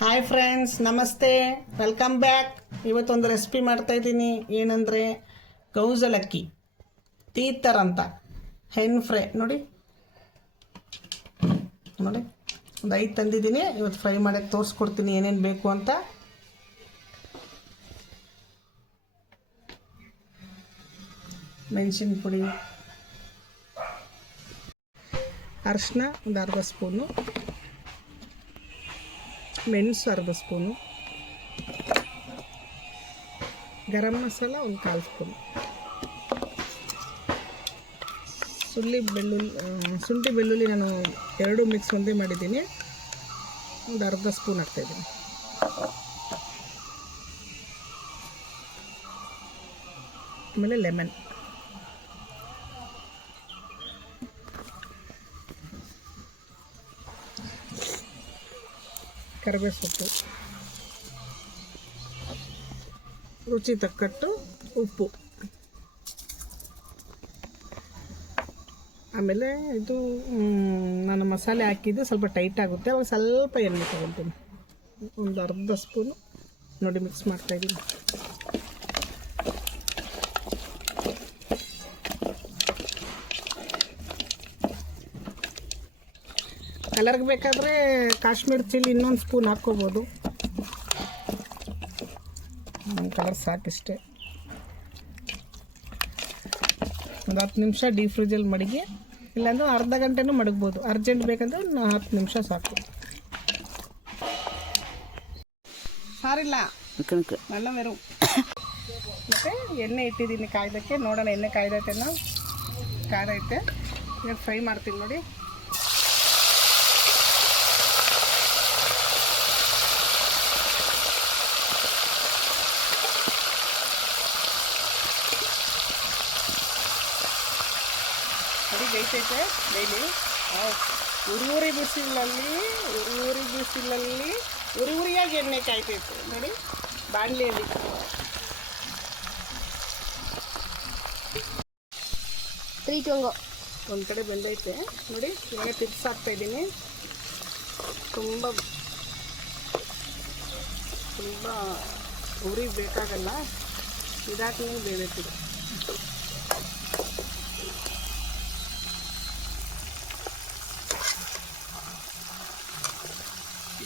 Hi friends, ನಮಸ್ತೆ, welcome back. ಇವತ್ತೊಂದು recipe ಮಾಡ್ತಾಯಿದ್ದೀನಿ. ಏನಂದರೆ ಗೌಜಲಕ್ಕಿ ತೀತರ್ ಅಂತ ಹೆನ್ ಫ್ರೈ. ನೋಡಿ ಒಂದು 5 ತಂದಿದ್ದೀನಿ. ಇವತ್ತು ಫ್ರೈ ಮಾಡೋಕ್ಕೆ ತೋರಿಸ್ಕೊಡ್ತೀನಿ ಏನೇನು ಬೇಕು ಅಂತ. ಮೆಣಸಿನ ಪುಡಿ, ಅರಿಶಿನ ಒಂದು ಅರ್ಧ ಸ್ಪೂನು, ಮೆಣಸು ಅರ್ಧ ಸ್ಪೂನು, ಗರಂ ಮಸಾಲ ಒಂದು 1/4 ಸ್ಪೂನು, ಶುಂಠಿ ಬೆಳ್ಳುಳ್ಳಿ ನಾನು 2 ಮಿಕ್ಸ್ ಒಂದೇ ಮಾಡಿದ್ದೀನಿ, ಒಂದು ಅರ್ಧ ಸ್ಪೂನ್ ಹಾಕ್ತಾಯಿದ್ದೀನಿ. ಆಮೇಲೆ ಲೆಮನ್, ಕರಿಬೇವು ಸೊಪ್ಪು, ರುಚಿ ತಕ್ಕಟ್ಟು ಉಪ್ಪು. ಆಮೇಲೆ ಇದು ನಾನು ಮಸಾಲೆ ಹಾಕಿದ್ದು ಸ್ವಲ್ಪ ಟೈಟ್ ಆಗುತ್ತೆ, ಅವಾಗ ಸ್ವಲ್ಪ ಎಣ್ಣೆ ತೊಗೊಳ್ತೀನಿ. ಒಂದು ಅರ್ಧ ಸ್ಪೂನು ನೋಡಿ ಮಿಕ್ಸ್ ಮಾಡ್ತಾಯಿದ್ದೀನಿ. ಕಲರ್ಗೆ ಬೇಕಾದರೆ ಕಾಶ್ಮೀರ್ ಚಿಲ್ಲಿ ಇನ್ನೊಂದು ಸ್ಪೂನ್ ಹಾಕ್ಕೋಬೋದು. ಕಲರ್ ಸಾಕಿಷ್ಟೇ. ಒಂದು 10 ನಿಮಿಷ ಡೀಪ್ ಫ್ರಿಜ್ಜಲ್ಲಿ ಮಡಗಿ, ಇಲ್ಲಾಂದ್ರೆ ಅರ್ಧ ಗಂಟೆನೂ ಮಡಗ್ಬೋದು. ಅರ್ಜೆಂಟ್ ಬೇಕಂದ್ರೆ 10 ನಿಮಿಷ ಸಾಕು. ಸಾರಿಲ್ಲ ನನ್ನ ಮೆರು. ಮತ್ತು ಎಣ್ಣೆ ಇಟ್ಟಿದ್ದೀನಿ ಕಾಯ್ದಕ್ಕೆ. ನೋಡೋಣ ಎಣ್ಣೆ ಕಾಯ್ದೈತೆನೋ. ಕಾಯ್ದೈತೆ. ಈಗ ಫ್ರೈ ಮಾಡ್ತೀನಿ ನೋಡಿ. ಅದು ಬೇಯ್ತೈತೆ ಡೈಲಿ. ಉರಿ ಬಿಸಿಲಲ್ಲಿ ಉರಿಯಾಗಿ ಎಣ್ಣೆ ಕಾಯ್ತೈತೆ ನೋಡಿ ಬಾಣಲಿಯಲ್ಲಿ. ಒಂದು ಕಡೆ ಬೆಂದೈತೆ ನೋಡಿ. ಇವಾಗ ಟಿಪ್ಸ್ ಹಾಕ್ತಾಯಿದ್ದೀನಿ. ತುಂಬ ಉರಿ ಬೇಕಾಗಲ್ಲ, ಇದಾಕಿ ಬೇಯ್ತಿದೆ.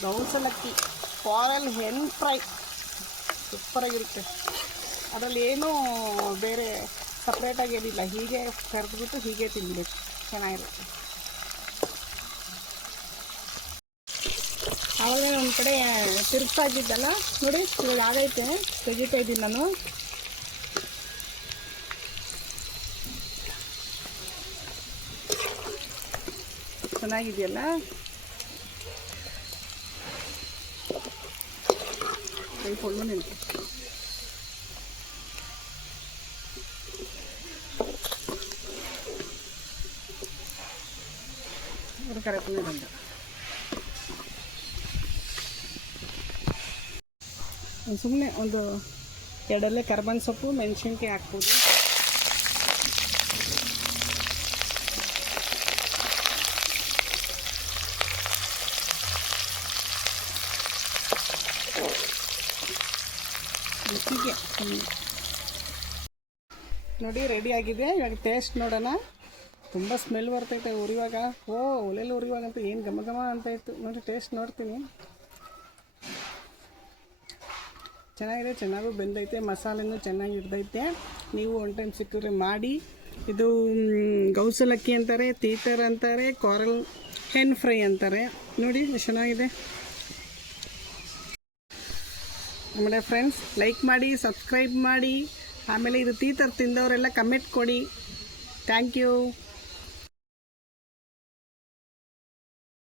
ಗೌಜಲಕ್ಕಿ ಕಾರಲ್ ಹೆನ್ ಫ್ರೈ ಸೂಪರಾಗಿರುತ್ತೆ. ಅದರಲ್ಲಿ ಏನೂ ಬೇರೆ ಸಪ್ರೇಟಾಗಿ ಏನಿಲ್ಲ, ಹೀಗೆ ಕರೆದ್ಬಿಟ್ಟು ಹೀಗೆ ತಿನ್ನಬೇಕು, ಚೆನ್ನಾಗಿರುತ್ತೆ. ಆವಾಗಲೇ ಒಂದು ಕಡೆ ತಿರುಗಿಸಾಗಿದ್ದಲ್ಲ ನೋಡಿ. ಇವಾಗ ಆಗೈತೆ, ತೆಗಿತಾ ಇದ್ದೀನಿ ನಾನು. ಚೆನ್ನಾಗಿದೆಯಲ್ಲ. ಕೈಕೊಂಡು ನಿಂತು ಕರೆಕ್ಟೇ ಬಂದ. ಸುಮ್ಮನೆ ಒಂದು 2 ಎಲೆ ಕರ್ಬೇವಿನ ಸೊಪ್ಪು, ಮೆಣಸಿನ್ಕಾಯಿ ಹಾಕ್ಬೋದು. ನೋಡಿ ರೆಡಿ ಆಗಿದೆ. ಇವಾಗ ಟೇಸ್ಟ್ ನೋಡೋಣ. ತುಂಬ ಸ್ಮೆಲ್ ಬರ್ತೈತೆ ಉರಿವಾಗ. ಒಲೆಯಲ್ಲಿ ಉರಿವಾಗ ಅಂತ ಏನು ಘಮ ಘಮ ಅಂತ ಇತ್ತು ನೋಡಿ. ಟೇಸ್ಟ್ ನೋಡ್ತೀನಿ. ಚೆನ್ನಾಗಿದೆ, ಚೆನ್ನಾಗೂ ಬೆಂದೈತೆ, ಮಸಾಲೆನೂ ಚೆನ್ನಾಗಿ ಹಿಡ್ದೈತೆ. ನೀವು ಒಂದು ಟೈಮ್ ಸಿಕ್ಕಿದ್ರೆ ಮಾಡಿ. ಇದು ಗೌಜಲಕ್ಕಿ ಅಂತಾರೆ, ತೀತರ್ ಅಂತಾರೆ, ಕಾರಲ್ ಹೆನ್ ಫ್ರೈ ಅಂತಾರೆ. ನೋಡಿ ಎಷ್ಟು ಚೆನ್ನಾಗಿದೆ. ಆಮೇಲೆ ಫ್ರೆಂಡ್ಸ್ ಲೈಕ್ ಮಾಡಿ, ಸಬ್ಸ್ಕ್ರೈಬ್ ಮಾಡಿ. ಆಮೇಲೆ ಇದು ತೀತರ್ ತಿಂದವರೆಲ್ಲ ಕಮೆಂಟ್ ಕೊಡಿ. Thank you.